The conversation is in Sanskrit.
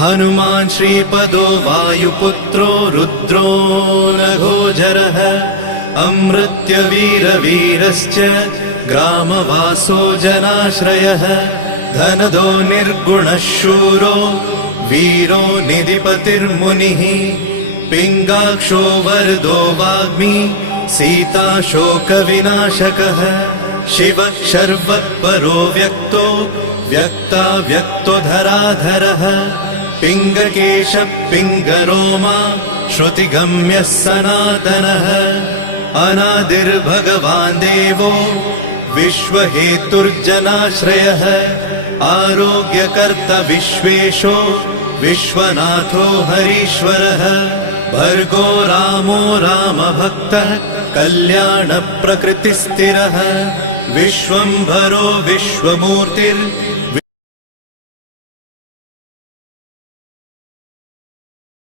हनुमान् श्रीपदो वायुपुत्रो रुद्रो नघोजरः अमृत्यवीरवीरश्च ग्रामवासो जनाश्रयः धनदो निर्गुणः शूरो वीरो निधिपतिर्मुनिः पिङ्गाक्षो वरदो वाग्मी सीताशोकविनाशकः शिवः शर्वत्परो व्यक्तो व्यक्तो धराधरः पिङ्गकेशः पिङ्गरोमा श्रुतिगम्यः सनातनः अनादिर्भगवान् देवो विश्वहेतुर्जनाश्रयः आरोग्यकर्ता विश्वेशो विश्वनाथो हरीश्वरः भर्गो रामो रामभक्तः कल्याणप्रकृतिस्थिरः विश्वम्भरो विश्वमूर्तिर्विश्वरूपो